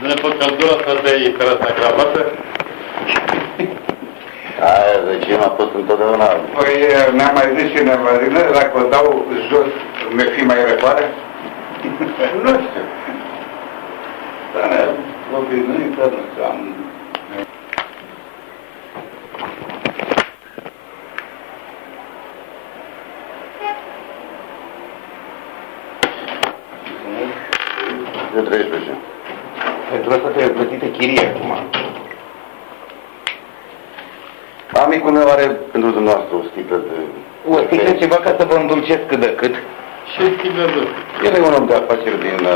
Dă-ne pe căldura asta de-ai pe asta cravată? Aia, de ce m-a fost întotdeauna? Păi, mi-a mai zis și nevăzină, dacă o dau jos, mi-e fi mai răcoare? Nu știu. Dar ne obișnuit, că nu știu, am... Eu 13. Pentru asta trebuie plătită chirie acum. Amicul meu are pentru dumneavoastră o sticlă de... O sticlă ceva ca să vă îndulcesc cât de cât. Ce sticlă de? El e un om de afaceri din...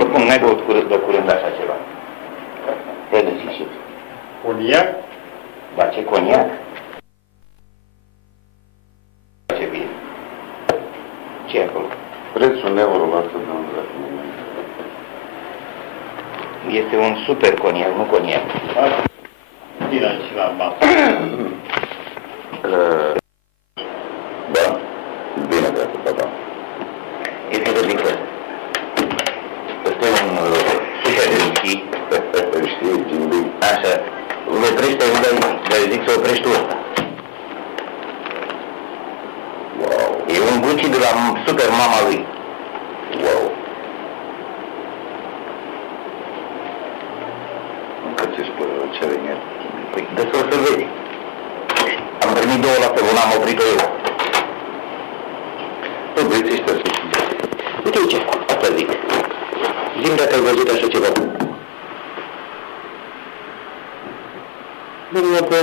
Oricum, n-ai băut de curând așa ceva. Haideți și... Coniac? Ba ce coniac? Ce bine. Ce e acolo? Prețul un euro, lasă, domnule. Este un super coniac, nu coniac. Bine și la masă. Da, bine de atât, da. Este de Victor. Ăsta e un super de mici. Știi, Jimmy. Așa. Îl oprești pe unde îi zic să oprești tu ăsta. Wow. E un Gucci de la super mama lui. Wow. Încă ți-și cere în el. Păi, de să-l vezi. Am primit 2 la pe am oprit-o eu. Nu, vreți ăștia să știi. Uite aici, asta zic. Zi-mi dacă ai văzut așa ceva. Nu. Nu, ăsta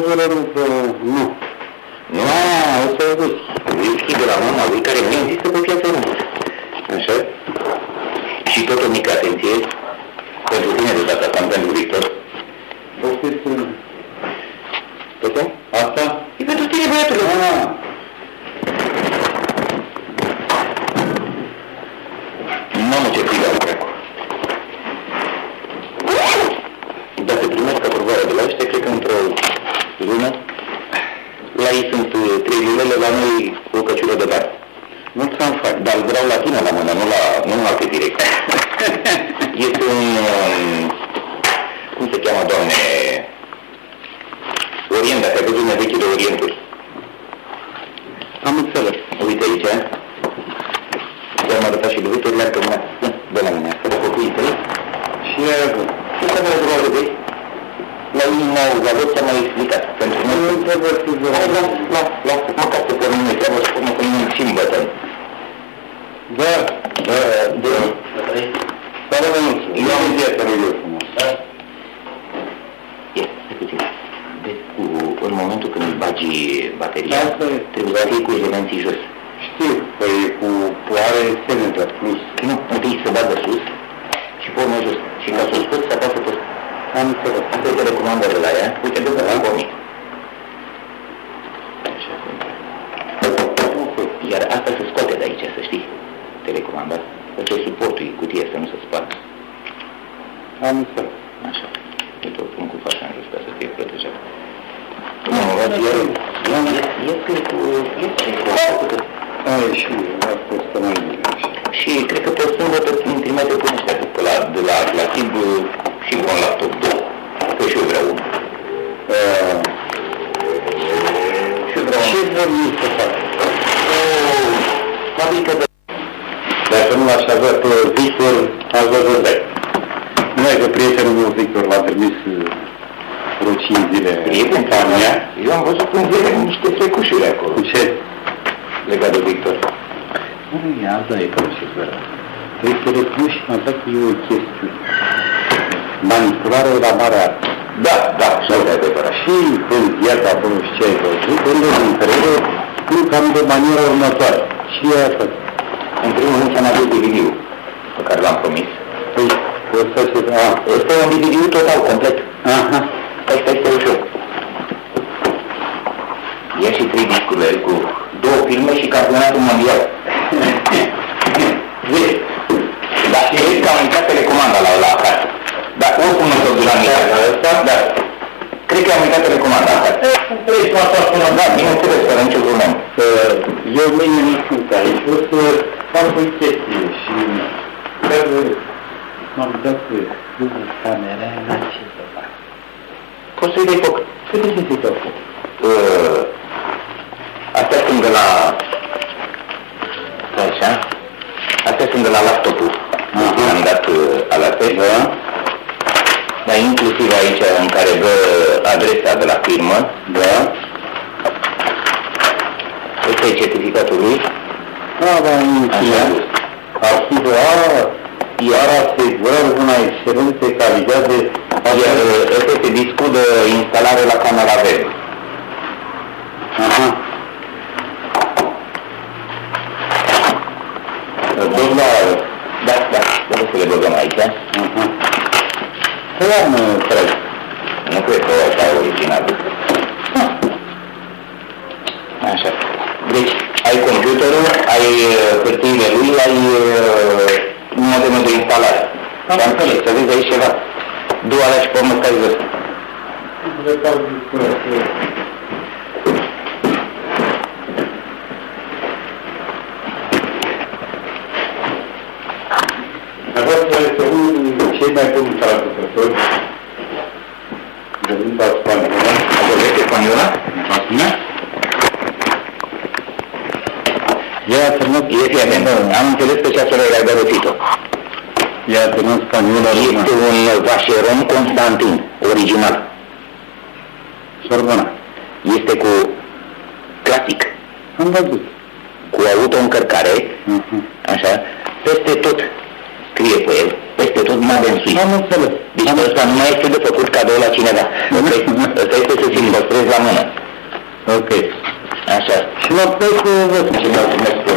e văzut. Whisky de la mama lui care nu există pe piața noastră. Așa? Și tot o mică atenție pentru tine de data asta, pentru Victor. Tot? Asta? E pentru tine, băiatule. Mamă, ce frică am trecut. Dacă primesc aprobarea de la ăștia, cred că într-o lună, la ei sunt 3 zilele, la noi o căciură de bani. Nu ți-am fac. Dar îl vreau la tine la mână, nu în alte direct. Este un... cum se cheamă, doamne? Orient, dacă ai văzut mai vechi de Orienturi. Am înțeles. Uite aici, i-am arătat și de Victor, le-am cămânat. De la mine, asta de copiii tăi. Și aia bun. Și să vă răzbună de vei. La ei n-au avut, ți-am mai explicat. Pentru că Nu trebuie să vă... Lasă, măcar să pornim noi treaba și până când nu-mi simt bătăm. Da. Dar rămânuți. Eu am zis că nu-i frumos. Este puțin. Deci, în momentul când îi bagi bateria, Asta e. trebuie să fie cu elemenții jos. Știu, păi cu are semne de plus. Nu, întâi se bagă sus și pe urmă jos. Și ca să-l scoți, se apasă pe... Am înțeles. Asta este recomandarea la ea. Uite, dă-te la pornit. Iar asta se scoate de aici, să știi. Telecomandat. Ăsta e suportul, e cutie, să nu se spargă. Am înțeles. Așa. Eu tot pun cu fața în jos, ca să fie protejat. Ai și asta este mai bine. Și cred că pe sâmbătă îmi trimite până ăștia de la Atlatib și cu un laptop 2. Că și eu vreau unul. Ce vreau să fac? Fabrică de... Dacă nu aș avea pe Victor, aș văzut de. Nu e că prietenul meu Victor l-a trimis vreo 5 zile în Spania. Eu am văzut în zile niște trecușuri acolo. Cu ce? Legat de Victor. Nu, asta e că nu știu să vedem. Trebuie să recunoști și asta că e o chestiune. Manipularea la mare artă. Da, și asta e adevărat. Și în viața acolo și ce ai văzut, unde din trebuie, spun cam de maniera următoare. Și e asta. În primul rând ți-am adus DVD-ul pe care l-am promis. Păi, ăsta se... Ăsta e un DVD total, complet. Aha. Asta este ușor. Ia și 3 discurile cu 2 filme și campionatul mondial. Vezi? Dar și vezi că am uitat telecomanda la acasă. Dar oricum nu s-o duc la mine. Da. Cred că am uitat telecomanda acasă. Vrei să asta spune? Da, bineînțeles, fără nicio problemă. Eu mâine nu sunt aici, o să fac o chestie și... M-am dat cu camera, n-am ce să fac. Poți să-i dai foc. Cât de ce să fac? Astea sunt de la... Așa. Astea sunt de la laptopul. Am dat alastea. Da. Dar inclusiv aici în care dă adresa de la firmă. Da. Ăsta e certificatul lui. Da, da, așa. Arhivul iar asigurări una excelență calitate. Iar ăsta este discul de instalare la camera web. Aha. Tot la... Da, trebuie să le băgăm aici. Aha. Păi am trei. Nu cred că ăsta e original. Așa. Deci, ai computerul, ai hârtiile lui, ai modemul de instalare. Am înțeles, să vezi aici ceva. Du alea și pe urmă stai jos. Aceasta este unul din cei mai buni traducători de limba spaniolă. Vorbește spaniolă? Spune? Ea a terminat... Fii atent, am înțeles pe ceasul ăla de răsit-o. Ea a terminat spaniolă. Este un Vacheron Constantin, original. Sorbona. Este cu clasic, Am văzut. cu auto-încărcare, așa, peste tot scrie pe el, peste tot Made in Swiss. Am înțeles. Deci ăsta nu mai este de făcut cadou la cineva. Ăsta este să ți-l păstrezi la mână. Ok. Așa. Și la plec cu vă. Și mulțumesc.